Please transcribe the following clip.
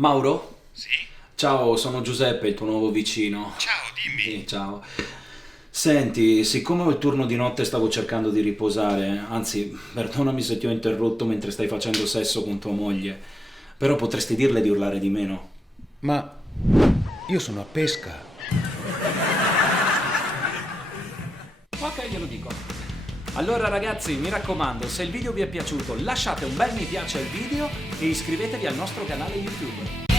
Mauro? Sì? Ciao, sono Giuseppe, il tuo nuovo vicino. Ciao, dimmi. Ciao. Senti, siccome ho il turno di notte stavo cercando di riposare, anzi, perdonami se ti ho interrotto mentre stai facendo sesso con tua moglie, però potresti dirle di urlare di meno. Ma io sono a pesca. Ok, glielo dico. Allora ragazzi, mi raccomando, se il video vi è piaciuto lasciate un bel mi piace al video e iscrivetevi al nostro canale YouTube.